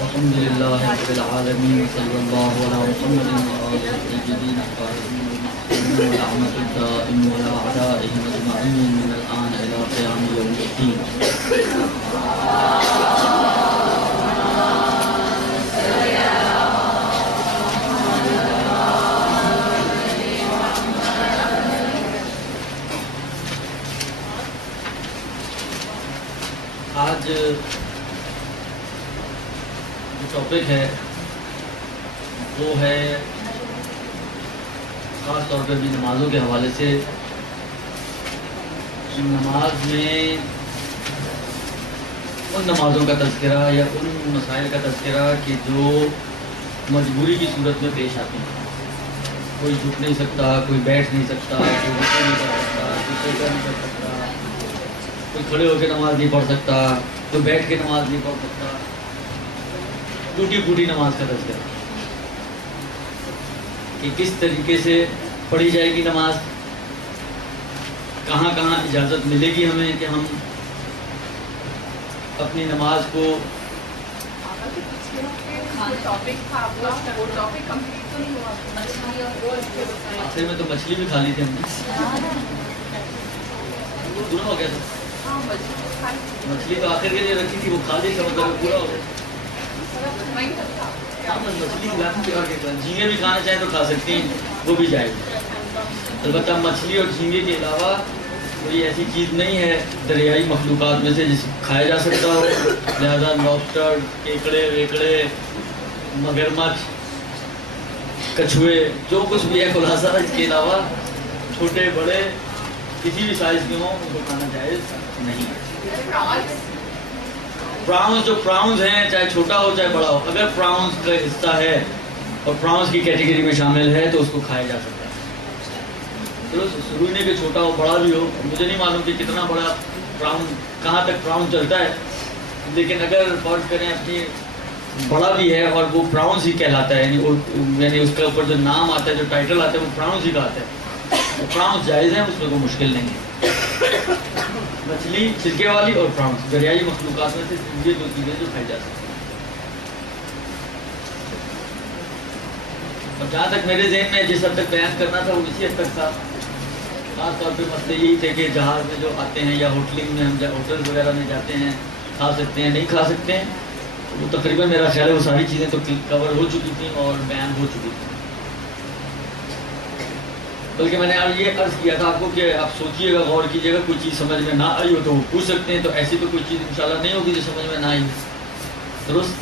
الحمدللہ رب العالمین صلی اللہ علیہ وسلم ورحمۃ الدائم ولا اعدائهم اجمعین من الآن الى قیام یوم الدین۔ آج جو ٹاپک ہے وہ ہے خاص طور پہ بھی نمازوں کے حوالے سے، نماز میں ان نمازوں کا تذکرہ یا ان مسائل کا تذکرہ کہ جو مجبوری کی صورت میں پیش آتی ہیں۔ کوئی جھک نہیں سکتا، کوئی بیٹھ نہیں سکتا، کوئی رکوع نہیں کر سکتا، کوئی سجدہ نہیں کر سکتا، کوئی کھڑے ہو کے نماز نہیں پڑھ سکتا، کوئی بیٹھ کے نماز نہیں پڑھ سکتا، ٹوٹی پھوٹی نماز کا تذکرہ کہ کس طریقے سے پڑھی جائے گی نماز، کہاں کہاں اجازت ملے گی ہمیں کہ ہم اپنی نماز کو آخر میں تو مچھلی بھی کھا لی تھی ہم نے، پورا ہو گیا تھا مچھلی تو آخر کے لیے رکھی تھی، وہ کھا لی تھی مطلب پورا ہو گیا۔ مچھلی جھینگے بھی کھانا چاہیں تو کھا سکتی ہیں، وہ بھی جائے گی۔ البتہ مچھلی اور جھینگے کے علاوہ کوئی ایسی چیز نہیں ہے دریائی مخلوقات میں سے جس کھایا جا سکتا ہو، لہذا لابسٹر، کیکڑے ویکڑے، مگرمچھ، کچھوے، جو کچھ بھی ہے خلاصہ اس کے علاوہ چھوٹے بڑے کسی بھی سائز کے ہوں ان کو کھانا جائز نہیں ہے۔ پراؤنس جو پراؤنس ہیں چاہے چھوٹا ہو چاہے بڑا ہو، اگر پراؤنس کا حصہ ہے اور پراؤنس کی کیٹیگری میں شامل ہے تو اس کو کھایا جا سکتا ہے۔ چلو ضروری نہیں کہ چھوٹا ہو بڑا بھی ہو، مجھے نہیں معلوم کہ کتنا بڑا پراؤن کہاں تک پراؤن چلتا ہے، لیکن اگر فرض کریں اپنی بڑا بھی ہے اور وہ پراؤنس ہی کہلاتا ہے، یعنی اس کے اوپر جو نام آتا ہے جو ٹائٹل آتا ہے وہ پراؤنس ہی کا آتا ہے، وہ پراؤنس جائز ہیں، اس میں کوئی مشکل نہیں ہے۔ مچھلی سرکے والی اور پراؤنس دریائی مخلوقات میں سے یہ دو چیزیں جو کھائی جا سکتی ہیں۔ اور جہاں تک میرے ذہن میں جس حد تک بیان کرنا تھا وہ اسی حد تک تھا، خاص طور پہ مسئلے یہی تھے کہ جہاز میں جو آتے ہیں یا ہوٹلنگ میں ہم ہوٹل وغیرہ میں جاتے ہیں کھا سکتے ہیں نہیں کھا سکتے ہیں، وہ تقریباً میرا خیال ہے وہ ساری چیزیں تو کور ہو چکی تھیں اور بیان ہو چکی تھیں۔ بلکہ میں نے اب یہ عرض کیا تھا آپ کو کہ آپ سوچیے گا، غور کیجیے گا، کوئی چیز سمجھ میں نہ آئی ہو تو وہ پوچھ سکتے ہیں، تو ایسی تو کوئی چیز انشاءاللہ نہیں ہوگی جو سمجھ میں نہ آئی، درست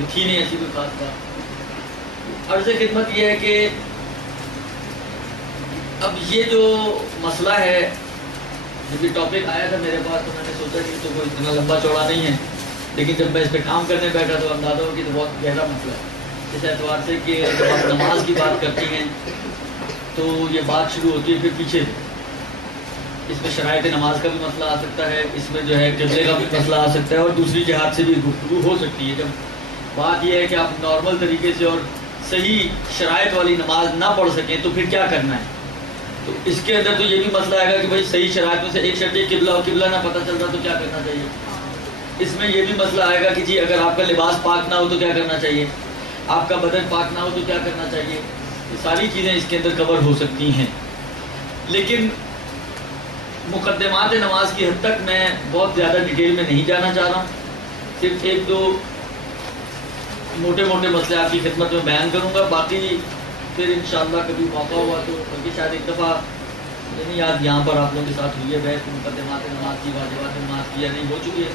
لکھی نہیں ایسی کوئی خاص بات۔ عرض خدمت یہ ہے کہ اب یہ جو مسئلہ ہے، جب یہ ٹاپک آیا تھا میرے پاس تو میں نے سوچا کہ تو کوئی اتنا لمبا چوڑا نہیں ہے، لیکن جب میں اس پہ کام کرنے بیٹھا تو اندازہ ہو کہ تو بہت گہرا مسئلہ ہے، اس اعتبار سے کہ جب آپ نماز کی بات کرتی ہیں تو یہ بات شروع ہوتی ہے پھر پیچھے، اس میں شرائط نماز کا بھی مسئلہ آ سکتا ہے، اس میں جو ہے قبلے کا بھی مسئلہ آ سکتا ہے، اور دوسری جہات سے بھی گفتگو ہو سکتی ہے۔ جب بات یہ ہے کہ آپ نارمل طریقے سے اور صحیح شرائط والی نماز نہ پڑھ سکیں تو پھر کیا کرنا ہے، تو اس کے اندر تو یہ بھی مسئلہ آئے گا کہ بھائی صحیح شرائط میں سے ایک شرط قبلہ اور قبلہ نہ پتہ چلتا تو کیا کرنا چاہیے۔ اس میں یہ بھی مسئلہ آئے گا کہ جی اگر آپ کا لباس پاک نہ ہو تو کیا کرنا چاہیے، آپ کا بدن پاک نہ ہو تو کیا کرنا چاہیے، یہ ساری چیزیں اس کے اندر کور ہو سکتی ہیں۔ لیکن مقدمات نماز کی حد تک میں بہت زیادہ ڈیٹیل میں نہیں جانا چاہ رہا ہوں، صرف ایک دو موٹے موٹے مسئلے آپ کی خدمت میں بیان کروں گا، باقی پھر انشاءاللہ کبھی موقع ہوا تو بلکہ شاید ایک دفعہ نہیں یاد یہاں پر آپ لوگوں کے ساتھ ہوئی ہے بحث مقدمات نماز کی، واجبات نماز کی یا نہیں ہو چکی ہے،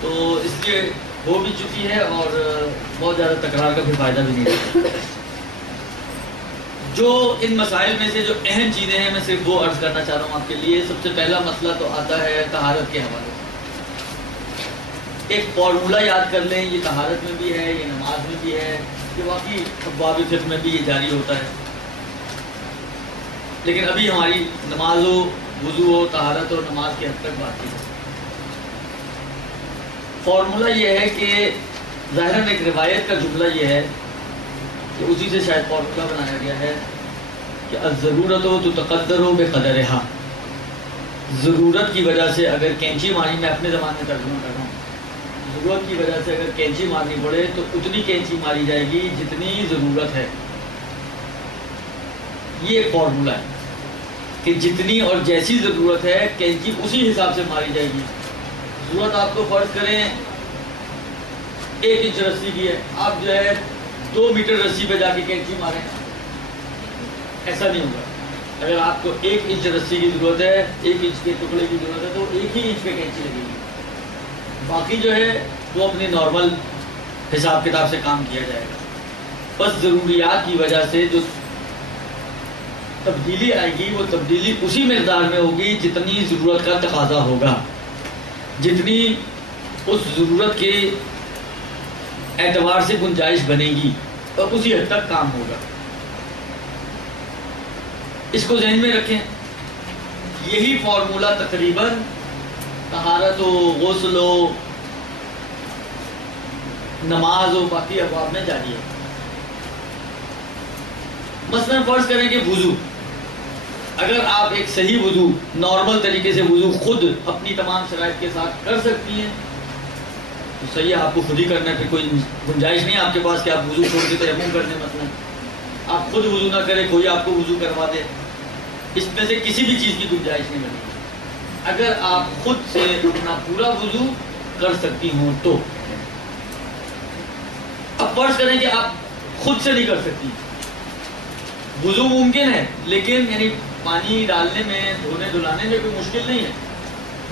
تو اس لیے ہو بھی چکی ہے اور بہت زیادہ تکرار کا پھر فائدہ بھی نہیں رہتا۔ جو ان مسائل میں سے جو اہم چیزیں ہیں میں صرف وہ عرض کرنا چاہ رہا ہوں آپ کے لیے۔ سب سے پہلا مسئلہ تو آتا ہے طہارت کے حوالے سے۔ ایک فارمولہ یاد کر لیں، یہ طہارت میں بھی ہے، یہ نماز میں بھی ہے، یہ واقعی ابواب فقہ میں بھی یہ جاری ہوتا ہے، لیکن ابھی ہماری نماز و وضو و طہارت اور نماز کی حد تک بات کی جائے۔ فارمولہ یہ ہے کہ ظاہراً ایک روایت کا جملہ یہ ہے کہ اسی سے شاید فارمولہ بنایا گیا ہے کہ الضرورت تو تقدر ہو بقدرہا، ضرورت کی وجہ سے اگر کینچی ماری، میں اپنے زبان میں ترجمہ کر رہا ہوں، ضرورت کی وجہ سے اگر کینچی مارنی پڑے تو اتنی کینچی ماری جائے گی جتنی ضرورت ہے۔ یہ ایک فارمولہ ہے کہ جتنی اور جیسی ضرورت ہے کینچی اسی حساب سے ماری جائے گی۔ ضرورت آپ کو فرض کریں 1 انچ رسی کی ہے، آپ جو ہے 2 میٹر رسی پہ جا کے کینچی ماریں، ایسا نہیں ہوگا۔ اگر آپ کو 1 انچ رسی کی ضرورت ہے، 1 انچ کے ٹکڑے کی ضرورت ہے، تو 1 ہی انچ پہ کینچی لگے گی، باقی جو ہے وہ اپنی نارمل حساب کتاب سے کام کیا جائے گا۔ بس ضروریات کی وجہ سے جو تبدیلی آئے گی وہ تبدیلی اسی مقدار میں ہوگی جتنی ضرورت کا تقاضا ہوگا، جتنی اس ضرورت کے اعتبار سے گنجائش بنے گی اور اسی حد تک کام ہوگا۔ اس کو ذہن میں رکھیں۔ یہی فارمولہ تقریباً طہارت و غسل و نماز و باقی ابواب میں جاری ہے۔ مثلا فرض کریں کہ وضو، اگر آپ ایک صحیح وضو، نارمل طریقے سے وضو خود اپنی تمام شرائط کے ساتھ کر سکتی ہیں تو صحیح ہے، آپ کو خود ہی کرنا ہے، پھر کوئی گنجائش نہیں ہے آپ کے پاس کہ آپ وضو چھوڑ کے تیمم کر دیں۔ مثلا آپ خود وضو نہ کریں، کوئی آپ کو وضو کروا دے، اس میں سے کسی بھی چیز کی گنجائش نہیں بنے گی۔ اگر آپ خود سے اپنا پورا وضو کر سکتی ہوں تو اب فرض کریں کہ آپ خود سے نہیں کر سکتی، وضو ممکن ہے لیکن یعنی پانی ڈالنے میں، دھونے دھلانے میں کوئی مشکل نہیں ہے۔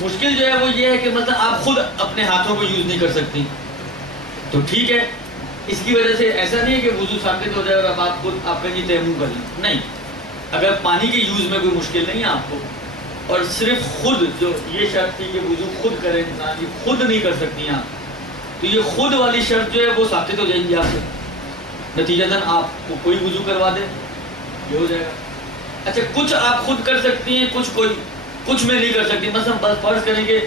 مشکل جو ہے وہ یہ ہے کہ مطلب آپ خود اپنے ہاتھوں کو یوز نہیں کر سکتی، تو ٹھیک ہے، اس کی وجہ سے ایسا نہیں ہے کہ وضو ثابت ہو جائے اور اب آپ خود آپ کہیں تیمم کر لیں، نہیں۔ اگر پانی کے یوز میں کوئی مشکل نہیں ہے آپ کو، اور صرف خود جو یہ شرط تھی کہ وضو خود کرے انسان، یہ خود نہیں کر سکتی آپ، تو یہ خود والی شرط جو ہے وہ ثابت ہو جائے گی آپ سے، نتیجتاً آپ کو کوئی وضو کروا دے یہ ہو جائے گا۔ اچھا کچھ آپ خود کر سکتی ہیں، کچھ میں نہیں کر سکتی۔ مثلا بس فرض کریں کہ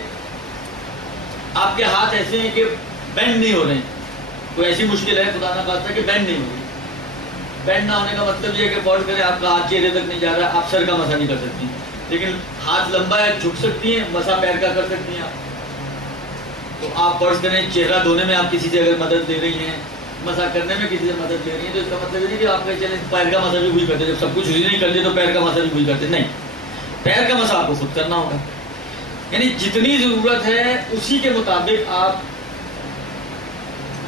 آپ کے ہاتھ ایسے ہیں کہ بینڈ نہیں ہو رہے ہیں، کوئی ایسی مشکل ہے خدا نہ خواستہ کہ بینڈ نہیں ہو رہی۔ بینڈ نہ ہونے کا مطلب یہ ہے کہ فرض کریں آپ کا ہاتھ چہرے تک نہیں جا رہا ہے، آپ سر کا مسا نہیں کر سکتی، لیکن ہاتھ لمبا ہے، جھک سکتی ہیں، مسا پیر کا کر سکتی ہیں آپ۔ تو آپ فرض کریں چہرہ دھونے میں آپ کسی سے اگر مدد لے رہی ہیں، مسا کرنے میں کسی سے مدد لے رہی ہیں، تو اس کا مطلب یہ نہیں کہ آپ کے چلیں پیر کا مسا بھی وہی کرتے، جب سب کچھ وہی نہیں کرتے تو پیر کا مسا بھی وہی کرتے، نہیں، پیر کا مسا آپ کو خود کرنا ہوگا۔ یعنی جتنی ضرورت ہے اسی کے مطابق آپ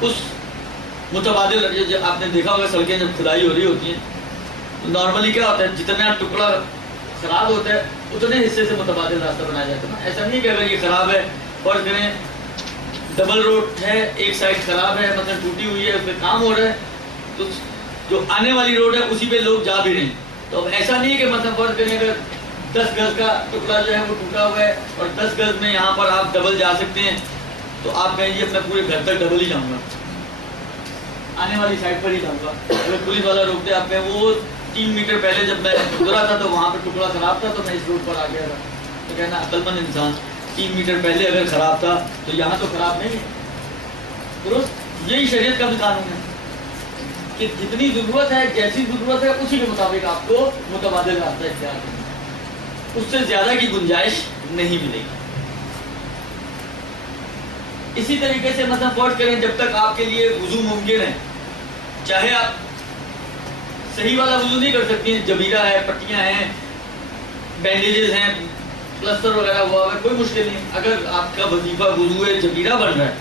اس متبادل، آپ نے دیکھا ہوگا سڑکیں جب کھدائی ہو رہی ہوتی ہیں تو نارملی کیا ہوتا ہے، جتنا ٹکڑا خراب ہوتا ہے اتنے حصے سے متبادل راستہ بنایا جاتا ہے نا۔ ایسا نہیں کہ اگر یہ خراب ہے، فرض کریں ڈبل روڈ ہے، ایک سائڈ خراب ہے، مطلب ٹوٹی ہوئی ہے، اس پہ کام ہو رہا ہے، تو جو آنے والی روڈ ہے اسی پہ لوگ جا بھی رہے ہیں، تو اب ایسا نہیں ہے کہ مطلب فرض کریں اگر 10 گز کا ٹکڑا جو ہے وہ ٹوٹا ہوا ہے اور 10 گز میں یہاں پر آپ ڈبل جا سکتے ہیں، تو آپ کہیں گے اپنا پورے گھر تک ڈبل ہی جاؤں گا، آنے والی سائڈ پر ہی جاؤں گا۔ اگر پولیس والا روک دے آپ کہیں وہ 3 میٹر پہلے جب میں گزرا تھا تو وہاں پہ ٹکڑا خراب تھا تو میں اس روڈ پر آ گیا تھا، تو کہنا عقل مند انسان 3 میٹر پہلے اگر خراب تھا تو یہاں تو خراب نہیں ہے۔ درست یہی شریعت کا بھی قانون ہے کہ جتنی ضرورت ہے، جیسی ضرورت ہے اسی کے مطابق آپ کو متبادل راستہ اختیار کرنا ہے، اس سے زیادہ کی گنجائش نہیں ملے گی۔ اسی طریقے سے مثلا فرض کریں جب تک آپ کے لیے وضو ممکن ہے، چاہے آپ صحیح والا وضو نہیں کر سکتی ہیں، جبیرہ ہے، پٹیاں ہیں، بینڈیجز ہیں، پلسٹر وغیرہ ہوا ہے، کوئی مشکل نہیں، اگر آپ کا وظیفہ وضو جبیرہ بن رہا ہے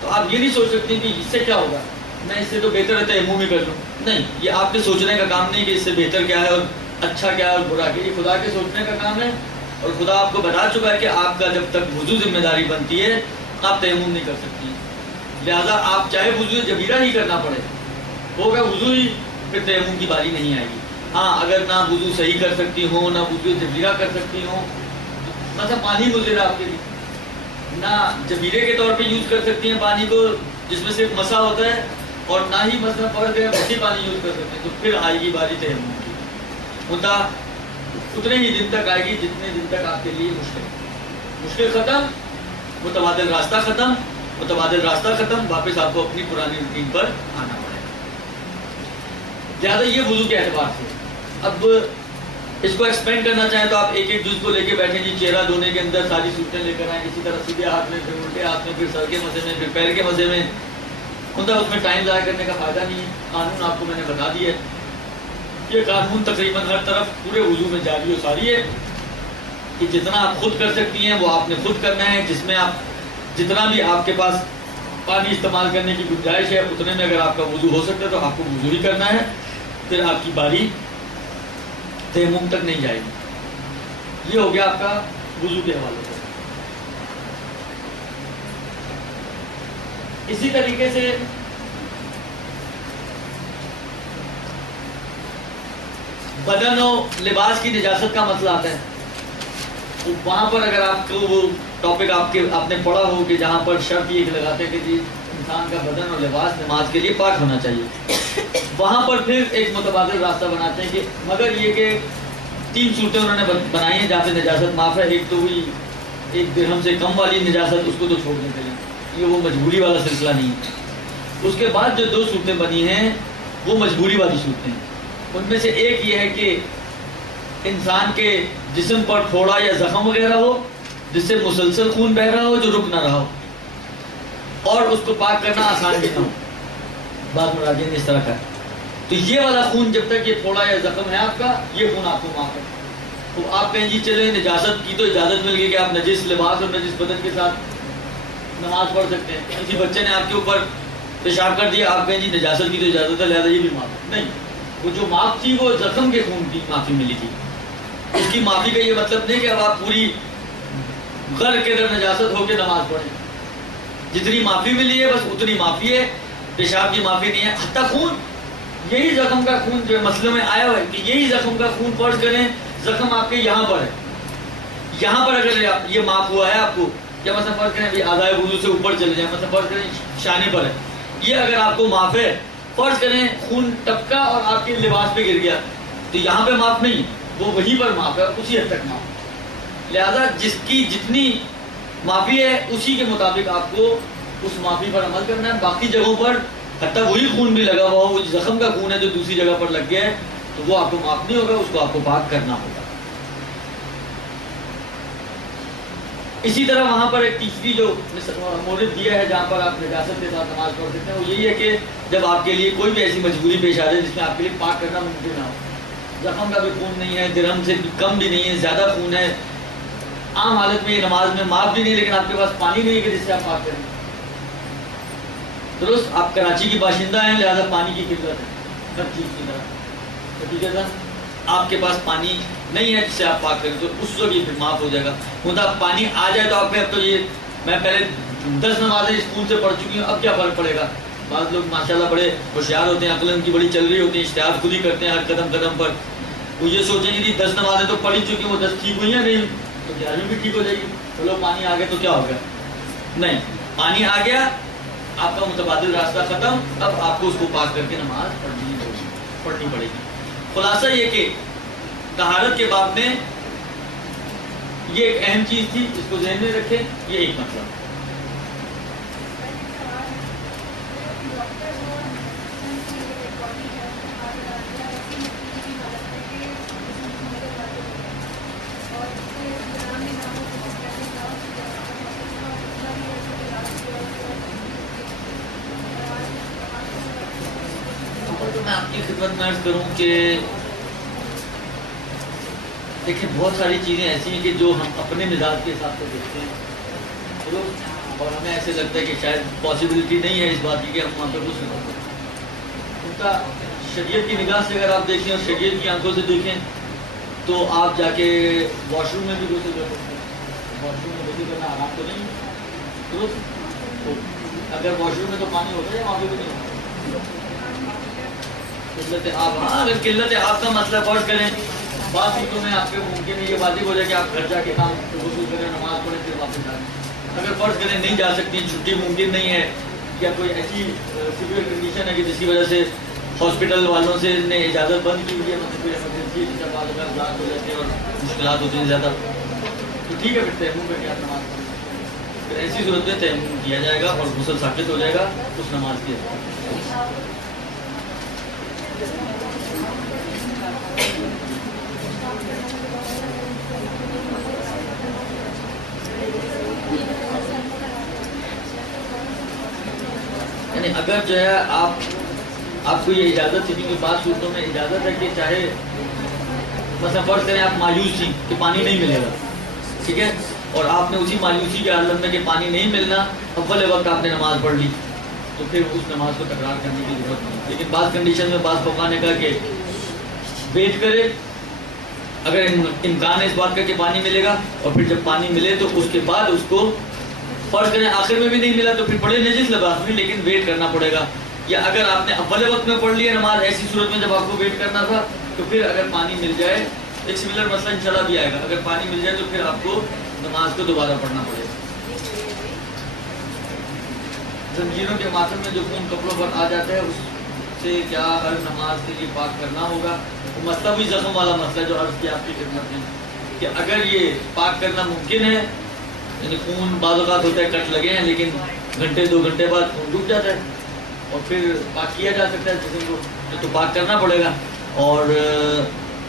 تو آپ یہ نہیں سوچ سکتے کہ اس سے کیا ہوگا، میں اس سے تو بہتر ہے تیمم ہی کر لوں، نہیں، یہ آپ کے سوچنے کا کام نہیں کہ اس سے بہتر کیا ہے اور اچھا کیا ہے اور برا کیا ہے، یہ خدا کے سوچنے کا کام ہے، اور خدا آپ کو بتا چکا ہے کہ آپ کا جب تک وضو ذمہ داری بنتی ہے آپ تیمم نہیں کر سکتی ہیں، لہٰذا آپ چاہے وضو جبیرہ ہی کرنا پڑے، ہوگا وضو ہی، پھر تیمم کی باری نہیں آئے گی۔ ہاں اگر نہ وضو صحیح کر سکتی ہوں، نہ وضو جبیرہ کر سکتی ہوں، مثلا پانی گزرے آپ کے لیے، نہ جبیرے کے طور پہ یوز کر سکتی ہیں پانی کو جس میں صرف مسا ہوتا ہے، اور نہ ہی مثلا فرض ہے ویسی پانی یوز کر سکتے ہیں، تو پھر آئے گی باری تیمم کی۔ اتنے ہی دن تک آئے گی جتنے دن تک آپ کے لیے مشکل ختم، متبادل راستہ ختم، متبادل راستہ ختم، واپس آپ کو اپنی پرانی روٹین پر آنا پڑے گا۔ لہٰذا یہ وضو کے اعتبار سے۔ اب اس کو ایکسپینڈ کرنا چاہیں تو آپ ایک ایک جز کو لے کے بیٹھیں جی، چہرہ دھونے کے اندر ساری صورتیں لے کر آئیں، اسی طرح سیدھے ہاتھ میں، پھر الٹے ہاتھ میں، پھر سر کے مزے میں، پھر پیر کے مزے میں۔ اس میں ٹائم ضائع کرنے کا فائدہ نہیں ہے، قانون آپ کو میں نے بتا دیا ہے۔ یہ قانون تقریباً ہر طرف پورے وضو میں جاری و ساری ہے کہ جتنا آپ خود کر سکتی ہیں وہ آپ نے خود کرنا ہے، جس میں آپ جتنا بھی آپ کے پاس پانی استعمال کرنے کی گنجائش ہے اتنے میں اگر آپ کا وضو ہو سکتا ہے تو آپ کو وضو ہی کرنا ہے، پھر آپ کی باری تیمم تک نہیں جائے گی۔ یہ ہو گیا آپ کا وضو کے حوالے سے۔ اسی طریقے سے بدن و لباس کی نجاست کا مسئلہ آتا ہے۔ وہاں پر اگر آپ کو وہ ٹاپک آپ نے پڑھا ہو کہ جہاں پر شرط یہ لگاتے کہ جی انسان کا بدن اور لباس نماز کے لیے پاک ہونا چاہیے، وہاں پر پھر ایک متبادل راستہ بناتے ہیں کہ مگر یہ کہ 3 صورتیں انہوں نے بنائی ہیں جہاں پہ نجاست معاف ہے۔ ایک تو ہوئی 1 درہم سے کم والی نجاست، اس کو تو چھوڑ دیتے ہیں، یہ وہ مجبوری والا سلسلہ نہیں ہے۔ اس کے بعد جو 2 صورتیں بنی ہیں وہ مجبوری والی صورتیں ہیں۔ ان میں سے ایک یہ ہے کہ انسان کے جسم پر پھوڑا یا زخم وغیرہ ہو جس سے مسلسل خون بہ رہا ہو جو رک نہ رہا ہو، اور اس کو پاک کرنا آسان بھی نہ ہو، بعض مراجعین نے اس طرح کا، تو یہ والا خون جب تک یہ پھوڑا یا زخم ہے آپ کا، یہ خون آپ کو معاف ہے۔ تو آپ کہیں جی چلے نجاست کی تو اجازت مل گئی کہ آپ نجس لباس اور نجس بدن کے ساتھ نماز پڑھ سکتے ہیں، کسی بچے نے آپ کے اوپر پیشاب کر دیا، آپ کہیں جی نجاست کی تو اجازت ہے لہذا یہ بھی معاف ہے، نہیں، وہ جو معاف تھی وہ زخم کے خون کی معافی ملی تھی۔ اس کی معافی کا یہ مطلب نہیں کہ اب آپ پوری غرق کے در نجاست ہو کے نماز پڑھیں، جتنی معافی ملی ہے بس اتنی معافی ہے، پیشاب کی معافی نہیں ہے۔ حتیٰ خون، یہی زخم کا خون جو مسئلے میں آیا ہوا ہے کہ یہی زخم کا خون فرض کریں زخم آپ کے یہاں پر ہے، یہاں پر اگر یہ معاف ہوا ہے آپ کو، یا مثلا فرض کریں ابھی اعضائے وضو سے اوپر چلے جائیں، مثلا فرض کریں شانے پر ہے، یہ اگر آپ کو معاف ہے، فرض کریں خون ٹپکا اور آپ کے لباس پہ گر گیا تو یہاں پہ معاف نہیں، وہ وہیں پر معاف ہے، اسی حد تک معاف۔ لہذا جس کی جتنی معافی ہے اسی کے مطابق آپ کو اس معافی پر عمل کرنا ہے۔ باقی جگہوں پر حتیٰ وہی خون بھی لگا ہوا ہو، وہ زخم کا خون ہے جو دوسری جگہ پر لگ گیا ہے تو وہ آپ کو معاف نہیں ہوگا، اس کو آپ کو پاک کرنا ہوگا۔ اسی طرح وہاں پر ایک تیسری جو مورد دیا ہے جہاں پر آپ نجاست کے ساتھ نماز پڑھ سکتے ہیں، وہ یہی ہے کہ جب آپ کے لیے کوئی بھی ایسی مجبوری پیش آ جائے جس میں آپ کے لیے پاک کرنا ممکن نہ ہو، زخم کا بھی خون نہیں ہے، درہم سے کم بھی نہیں ہے، زیادہ خون ہے، عام حالت میں یہ نماز میں معاف بھی نہیں، لیکن آپ کے پاس پانی نہیں ہے کہ جس سے آپ پاک کریں، درست آپ کراچی کی باشندہ ہیں لہذا پانی کی قلت ہے ہر چیز کی طرح، ٹھیک ہے، آپ کے پاس پانی نہیں ہے جس سے آپ پاک کریں تو اس وقت یہ معاف ہو جائے گا۔ مطلب پانی آ جائے تو آپ پہ اب تو یہ میں پہلے 10 نمازیں اسکول سے پڑھ چکی ہوں، اب کیا فرق پڑے گا؟ بعض لوگ ماشاءاللہ بڑے ہوشیار ہوتے ہیں، عقل ان کی بڑی چل رہی ہوتی ہے، اجتہاد خود ہی کرتے ہیں ہر قدم قدم پر، وہ یہ سوچیں گے کہ 10 نمازیں تو پڑھی چکی ہیں، وہ 10 ٹھیک ہوئی ہیں نہیں تو 11ویں بھی ٹھیک ہو جائے گی، چلو پانی آ گیا تو کیا ہو گیا؟ نہیں، پانی آ گیا، آپ کا متبادل راستہ ختم، اب آپ کو اس کو پاک کر کے نماز پڑھنی پڑے گی۔ خلاصہ یہ کہ طہارت کے باب میں یہ ایک اہم چیز تھی، اس کو ذہن میں رکھیں، یہ ایک مطلب۔ میں آپ کی خدمت میں عرض کروں کہ دیکھیں بہت ساری چیزیں ایسی ہیں کہ جو ہم اپنے مزاج کے حساب سے دیکھتے ہیں اور ہمیں ایسے لگتا ہے کہ شاید پاسبلٹی نہیں ہے اس بات کی کہ ہم وہاں پہ غسل کرتے ہیں۔ ان کا شریعت کی نگاہ سے اگر آپ دیکھیں اور شریعت کی آنکھوں سے دیکھیں تو آپ جا کے واش روم میں بھی غسل کر سکتے ہیں، واش روم میں غسل کرنا حرام تو نہیں درست، اگر واش روم میں تو پانی ہوتا ہے وہاں پہ بھی نہیں ہوتا، قلت آب، ہاں اگر قلت آب کا مسئلہ فرض کریں بعض چیزوں میں آپ کے ممکن ہے یہ واجب ہو جائے کہ آپ گھر جا کے کام غسل کریں، نماز پڑھیں پھر واپس جائیں، اگر فرض کریں نہیں جا سکتی، چھٹی ممکن نہیں ہے یا کوئی ایسی سیویئر کنڈیشن ہے کہ جس کی وجہ سے ہاسپٹل والوں سے نے اجازت بند کی ہوئی ہے، مطلب کوئی ایمرجنسی جیسا بعض اوقات بلاک ہو جاتے ہیں اور مشکلات ہوتی ہیں زیادہ، تو ٹھیک ہے پھر تیمم کر کے آپ نماز پڑھیں، پھر ایسی صورت میں تیمم کیا جائے گا اور غسل ثابت ہو جائے گا اس نماز کی۔ یعنی اگر جو ہے آپ کو یہ اجازت تھی، کیونکہ بعض صورتوں میں اجازت ہے کہ چاہے مثلا فرض کریں آپ مایوس تھی کہ پانی نہیں ملے گا، ٹھیک ہے، اور آپ نے اسی مایوسی کے عالم میں کہ پانی نہیں ملنا اول وقت آپ نے نماز پڑھ لی، تو پھر اس نماز کو تکرار کرنے کی ضرورت نہیں۔ لیکن بعض کنڈیشن میں بعض فقہا نے کہا کہ ویٹ کرے، اگر امکان ہے اس بات کا کہ پانی ملے گا، اور پھر جب پانی ملے تو اس کے بعد اس کو فرض کریں آخر میں بھی نہیں ملا تو پھر پڑھے نجس لباس میں، لیکن ویٹ کرنا پڑے گا۔ یا اگر آپ نے اول وقت میں پڑھ لیا نماز ایسی صورت میں جب آپ کو ویٹ کرنا تھا، تو پھر اگر پانی مل جائے، ایک سملر مسئلہ انشاءاللہ بھی آئے گا، اگر پانی مل جائے تو پھر آپ کو نماز کو دوبارہ پڑھنا پڑے گا۔ زنجیروں کے ماتم میں جو خون کپڑوں پر آ جاتا ہے اس سے کیا ہر نماز کے لیے پاک کرنا ہوگا؟ وہ مسئلہ بھی زخم والا مسئلہ جو عرض کیا آپ کی خدمت میں، کہ اگر یہ پاک کرنا ممکن ہے، یعنی خون بعض اوقات ہوتا ہے کٹ لگے ہیں لیکن گھنٹے 2 گھنٹے بعد خون رک جاتا ہے اور پھر پاک کیا جا سکتا ہے جسم کو، تو پاک کرنا پڑے گا اور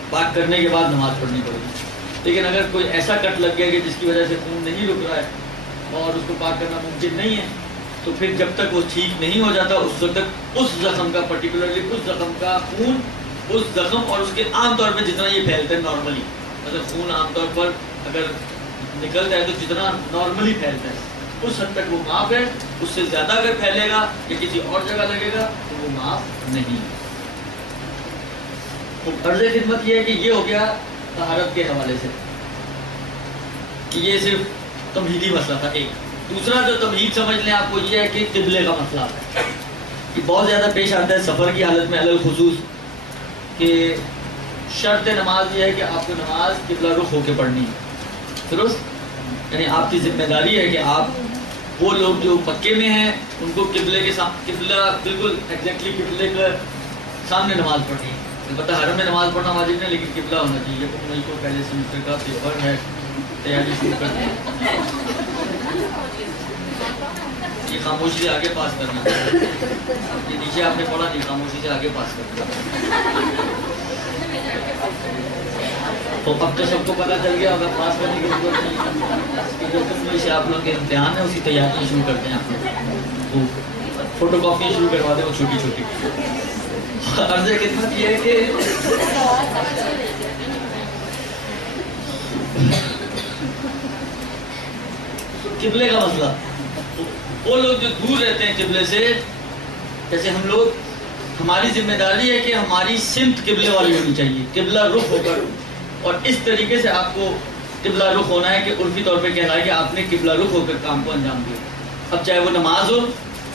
پاک کرنے کے بعد نماز پڑھنی پڑے گی۔ لیکن اگر کوئی ایسا کٹ لگ گیا کہ جس کی وجہ سے خون نہیں رک رہا ہے اور اس کو پاک کرنا ممکن نہیں ہے، تو پھر جب تک وہ ٹھیک نہیں ہو جاتا اس وقت تک اس زخم کا پرٹیکولرلی اس زخم کا خون، اس زخم اور اس کے عام طور پہ جتنا یہ پھیلتا ہے نارملی، مطلب خون عام طور پر اگر نکلتا ہے تو جتنا نارملی پھیلتا ہے اس حد تک وہ معاف ہے، اس سے زیادہ اگر پھیلے گا یا کسی اور جگہ لگے گا تو وہ معاف نہیں۔ تو عرض خدمت یہ ہے کہ یہ ہو گیا طہارت کے حوالے سے، کہ یہ صرف تمہیدی مسئلہ تھا ایک۔ دوسرا جو تمہید سمجھ لیں آپ کو یہ ہے کہ قبلے کا مسئلہ ہے، یہ بہت زیادہ پیش آتا ہے سفر کی حالت میں علی الخصوص، کہ شرط نماز یہ ہے کہ آپ کو نماز قبلہ رخ ہو کے پڑھنی ہے، درست؟ یعنی آپ کی ذمہ داری ہے کہ آپ وہ لوگ جو مکے میں ہیں ان کو قبلے کے قبلہ بالکل ایگزیکٹلی قبلے کے سامنے نماز پڑھنی ہے۔ البتہ حرم میں نماز پڑھنا واجب نہیں، لیکن قبلہ ہونا چاہیے۔ مئی کو پہلے سیمسٹر کا پیپر ہے، تیاری شروع کر دیں۔ یہ خاموشی سے آگے پاس کرنا، یہ نیچے آپ نے پڑھا نہیں، خاموشی سے آگے پاس کرنا۔ تو اب تو سب کو پتہ چل گیا اگر پاس کرنے کی ضرورت نہیں، جو قسم سے آپ لوگ کے امتحان ہے اسی تیاریاں شروع کرتے ہیں آپ لوگ، وہ فوٹو کاپیاں شروع کروا دیں وہ چھوٹی چھوٹی۔ عرض خدمت یہ ہے کہ قبلے کا مسئلہ، وہ لوگ جو دور رہتے ہیں قبلے سے، جیسے ہم لوگ، ہماری ذمہ داری ہے کہ ہماری سمت قبلے والی ہونی چاہیے، قبلہ رخ ہو کر، اور اس طریقے سے آپ کو قبلہ رخ ہونا ہے کہ عرفی طور پہ کہنا ہے کہ آپ نے قبلہ رخ ہو کر کام کو انجام دیا۔ اب چاہے وہ نماز ہو،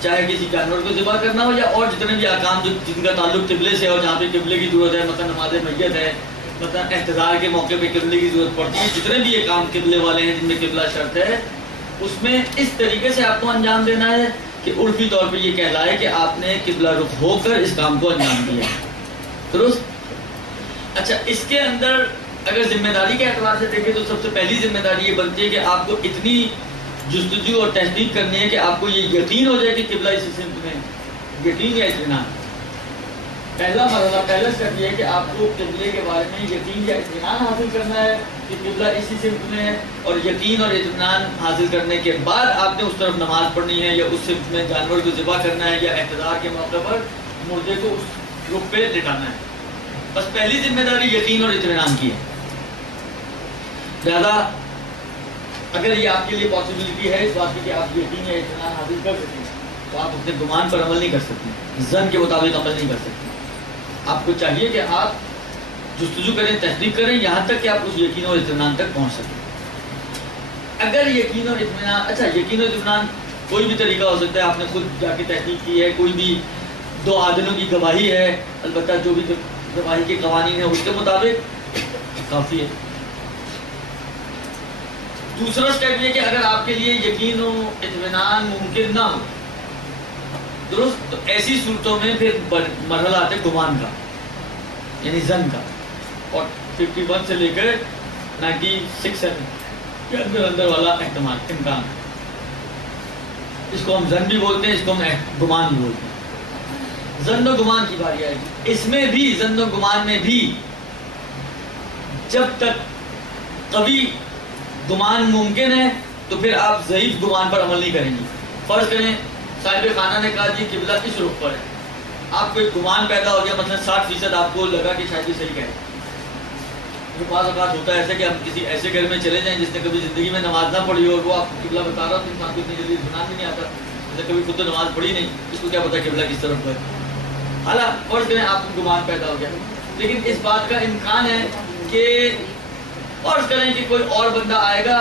چاہے کسی جانور کو ذبح کرنا ہو، یا اور جتنے بھی احکام جن کا تعلق قبلے سے اور جہاں پہ قبلے کی ضرورت ہے، مثلا نماز میت ہے، مثلا احتضار کے موقع پہ قبلے کی ضرورت پڑتی ہے، جتنے بھی یہ کام قبلے والے ہیں جن میں قبلہ شرط ہے، اس میں اس طریقے سے آپ کو انجام دینا ہے کہ عرفی طور پہ یہ کہلائے کہ آپ نے قبلہ رخ ہو کر اس کام کو انجام دیا، درست؟ اچھا، اس کے اندر اگر ذمہ داری کے اعتبار سے دیکھیں تو سب سے پہلی ذمہ داری یہ بنتی ہے کہ آپ کو اتنی جستجو اور تحقیق کرنی ہے کہ آپ کو یہ یقین ہو جائے کہ قبلہ اسی سمت میں ہے، یقین یا اطمینان۔ پہلا مرحلہ، پہلا اسٹیپ یہ ہے کہ آپ کو قبلے کے بارے میں یقین یا اطمینان حاصل کرنا ہے کہ قبلہ اسی سمت میں ہے، اور یقین اور اطمینان حاصل کرنے کے بعد آپ نے اس طرف نماز پڑھنی ہے، یا اس سمت میں جانور کو ذبح کرنا ہے، یا احتضار کے موقع پر مردے کو اس رخ پہ لٹانا ہے۔ بس پہلی ذمہ داری یقین اور اطمینان کی ہے۔ لہذا اگر یہ آپ کے لیے پاسبلٹی ہے اس بات کی کہ آپ یقین یا اطمینان حاصل کر سکیں، تو آپ اپنے گمان پر عمل نہیں کر سکتے، ظن کے مطابق عمل نہیں کر سکتے۔ آپ کو چاہیے کہ آپ جستجو کریں، تحقیق کریں، یہاں تک کہ آپ اس یقین اور اطمینان تک پہنچ سکیں۔ اگر یقین اور اطمینان، اچھا یقین اور اطمینان کوئی بھی طریقہ ہو سکتا ہے، آپ نے خود جا کے تحقیق کی ہے، کوئی بھی 2 عادلوں کی گواہی ہے، البتہ جو بھی گواہی کے قوانین ہیں اس کے مطابق کافی ہے۔ دوسرا سٹیپ یہ کہ اگر آپ کے لیے یقین و اطمینان ممکن نہ ہو، درست. تو ایسی صورتوں میں پھر مرحلہ آتا ہے گمان کا یعنی زن کا, اور 51 سے لے کر 96 کے اندر والا احتمال امکان. اس کو ہم زن بھی بولتے ہیں, اس کو ہم گمان بھی بولتے ہیں. زن و گمان کی باری آئے گی. اس میں بھی زن و گمان میں بھی جب تک قوی گمان ممکن ہے تو پھر آپ ضعیف گمان پر عمل نہیں کریں گے. فرض کریں صاحب خانہ نے کہا جی قبلہ کس رخ پر ہے, آپ کو ایک گمان پیدا ہو گیا, مثلا 60% آپ کو لگا کہ شاید یہ صحیح کہے. بعض اوقات ہوتا ہے ایسے کہ ہم کسی ایسے گھر میں چلے جائیں جس نے کبھی زندگی میں نماز نہ پڑھی ہو, اور وہ آپ کو قبلہ بتا رہا ہو تو انسان کو اتنی جلدی گمان بھی نہیں آتا, جیسے کبھی خود تو نماز پڑھی نہیں, اس کو کیا پتا قبلہ کس طرف ہے. حالانکہ فرض کریں آپ کو گمان پیدا ہو گیا, لیکن اس بات کا امکان ہے کہ فرض کریں کہ کوئی اور بندہ آئے گا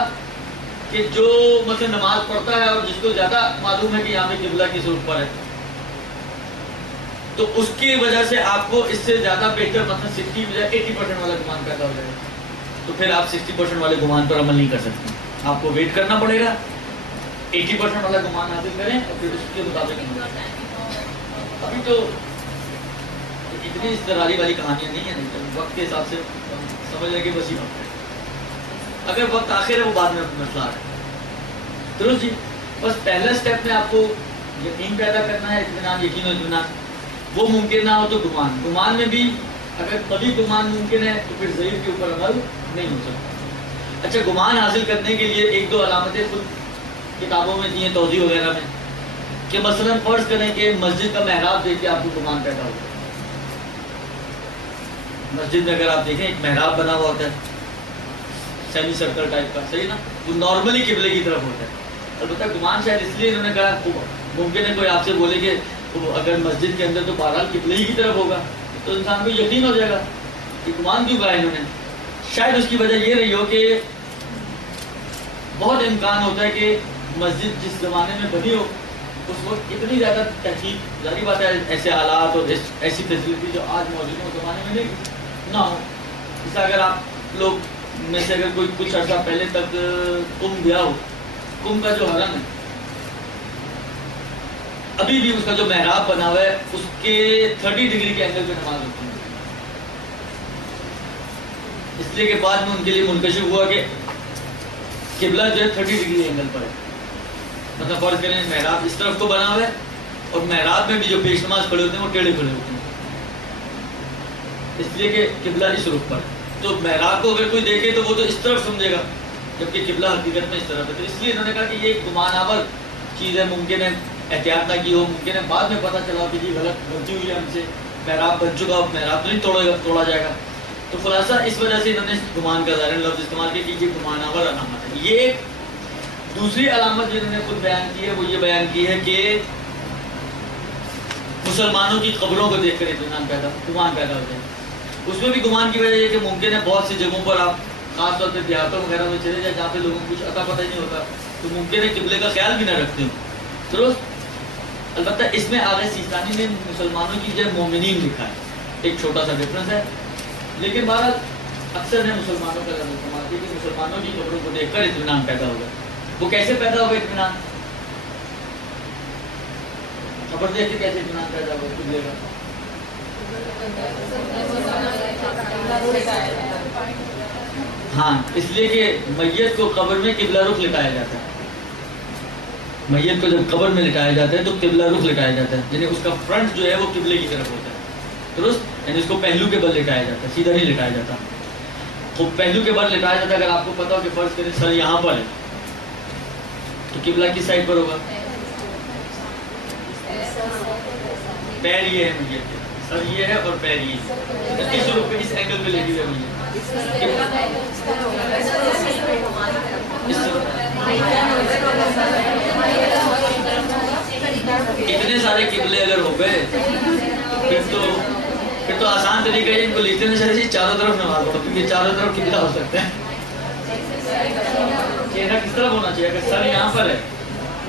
کہ جو مثلا نماز پڑھتا ہے اور جس کو زیادہ معلوم ہے کہ یہاں پہ قبلہ کس رخ پر ہے, تو اس کی وجہ سے آپ کو اس سے زیادہ بہتر مثلا 60 بجائے 80% والا گمان پیدا ہو جائے گا. تو پھر آپ 60% والے گمان پر عمل نہیں کر سکتے, آپ کو ویٹ کرنا پڑے گا, 80% والا گمان حاصل کریں اور پھر اس کے مطابق. ابھی تو اتنی اضطراری والی کہانیاں نہیں ہیں, وقت کے حساب سے سمجھ لیں کہ بس ہی وقت ہے. اگر وقت آخر ہے وہ بعد میں مسئلہ آ رہا ہے. درست جی. بس پہلا سٹیپ میں آپ کو یقین پیدا کرنا ہے, اطمینان, یقین و اطمینان. وہ ممکن نہ ہو تو گمان. گمان میں بھی اگر کبھی گمان ممکن ہے تو پھر ضعیف کے اوپر عمل نہیں ہو سکتا. اچھا, گمان حاصل کرنے کے لیے ایک دو علامتیں خود کتابوں میں دی ہیں, توضیح وغیرہ میں, کہ مثلا فرض کریں کہ مسجد کا محراب دیکھ کے آپ کو گمان پیدا ہو. مسجد میں اگر آپ دیکھیں ایک محراب بنا ہوا ہوتا ہے سیمی سرکل ٹائپ کا, صحیح نا, وہ نارملی قبلے کی طرف ہوتا ہے. البتہ گمان شاید اس لیے انہوں نے کہا, ممکن ہے کوئی آپ سے بولے کہ اگر مسجد کے اندر تو بہرحال قبلے ہی کی طرف ہوگا, تو انسان کو یقین ہو جائے گا. کہ گمان کیوں کہا انہوں نے؟ شاید اس کی وجہ یہ رہی ہو کہ بہت امکان ہوتا ہے کہ مسجد جس زمانے میں بنی ہو اس وقت اتنی زیادہ تحقیق, ظاہری بات ہے ایسے آلات اور ایسی فیسلٹی جو آج موجود ہیں اس زمانے میں نہیں نہ ہو. جیسا اگر آپ لوگ میں سے اگر کوئی کچھ عرصہ پہلے تک کم گیا ہو, کم کا جو حرم ہے ابھی بھی اس کا جو محراب بنا ہوا ہے اس کے 30 ڈگری کے اینگل پہ نماز ہوتی ہے, اس لیے کہ بعد میں ان کے لیے منکشف ہوا کہ قبلہ جو ہے 30 ڈگری اینگل پر ہے. مطلب فرض کریں محراب اس طرف کو بنا ہوا ہے اور محراب میں بھی جو پیش نماز کھڑے ہوتے ہیں وہ ٹیڑھے کھڑے ہوتے ہیں, اس لیے کہ قبلہ اس رخ پر. تو محراب کو اگر کوئی دیکھے تو وہ تو اس طرف سمجھے گا, جبکہ قبلہ حقیقت میں اس طرف ہے. تو اس لیے انہوں نے کہا کہ یہ ایک گمان آور چیز ہے, ممکن ہے احتیاط نہ کی ہو, ممکن ہے بعد میں پتہ چلا کہ جی غلطی ہوئی ہے ہم سے, محراب بن چکا, محراب تو نہیں توڑا جائے گا. تو خلاصہ اس وجہ سے انہوں نے گمان کا ظاہر لفظ استعمال کیا کہ یہ گمان آور علامت ہے. یہ ایک دوسری علامت جنہوں نے خود بیان کی ہے وہ یہ بیان کی ہے کہ مسلمانوں کی قبروں کو دیکھ کر اطمینان گمان پیدا ہو جائے. اس میں بھی گمان کی وجہ یہ کہ ممکن ہے بہت سی جگہوں پر آپ خاص طور پہ دیہاتوں وغیرہ میں چلے جائیں جہاں پہ لوگوں کو کچھ عطا پتہ ہی نہیں ہوتا, تو ممکن ہے قبلے کا خیال بھی نہ رکھتے ہوں. درست. البتہ اس میں آغا سیستانی نے مسلمانوں کی جو مومنین لکھا ہے, ایک چھوٹا سا ڈفرنس ہے, لیکن بہرحال اکثر ہے مسلمانوں کا لفظ استعمال کہ مسلمانوں کی قبروں کو دیکھ کر اطمینان پیدا ہوگا. وہ کیسے پیدا ہوگا اطمینان؟ خبر دیکھ کے کیسے اطمینان پیدا ہوگا قبلے کا؟ ہاں, اس لیے کہ میت کو قبر میں قبلہ رخ لٹایا جاتا ہے. میت کو جب قبر میں لٹایا جاتا ہے تو قبلہ رخ لٹایا جاتا ہے, یعنی اس کا فرنٹ جو ہے وہ قبلے کی طرف ہوتا ہے. درست. یعنی اس کو پہلو کے بل لٹایا جاتا ہے, سیدھا نہیں لٹایا جاتا. وہ پہلو کے بل لٹایا جاتا ہے. اگر آپ کو پتا ہو کہ فرض کریں سر یہاں پر ہے تو قبلہ کس سائڈ پر ہوگا؟ پیر یہ ہے میت کے, سر یہ ہے اور پیر یہ ہے, اس رخ پہ اس اینگل پہ لگی ہوئی ہے. اتنے سارے قبلے اگر ہو گئے پھر تو آسان طریقہ ہے ان کو لکھتے نہیں چاہیے چاروں طرف نماز پڑھو, کیونکہ چاروں طرف قبلہ ہو سکتا ہے. چہرہ کس طرف ہونا چاہیے؟ اگر سر یہاں پر ہے,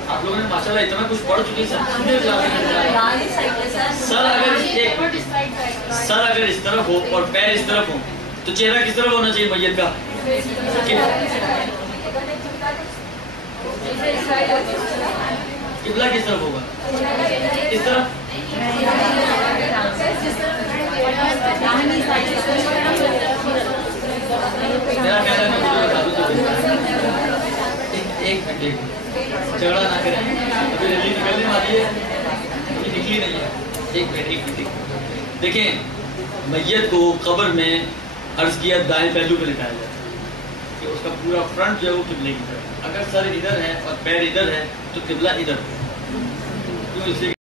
آپ لوگوں نے ماشاءاللہ اتنا کچھ پڑھ چکے ہیں, سر اگر اس طرف ہو اور پیر اس طرف ہو تو چہرہ کس طرف ہونا چاہیے میت کا؟ قبلہ کس طرف ہوگا؟ اس طرف میرا خیال ہے میں مجھے بتا دوں تو ایک منٹ جھگڑا نہ کریں، ابھی ریلی نکلنے والی ہے، ابھی نکلی نہیں ہے، ایک منٹ دیکھیں، میت کو قبر میں عرض کیا دائیں پہلو پہ لٹایا جاتا ہے کہ اس کا پورا فرنٹ جو ہے وہ قبلے کی طرف، اگر سر ادھر ہے اور پیر ادھر ہے تو قبلہ ادھر، تو اس سے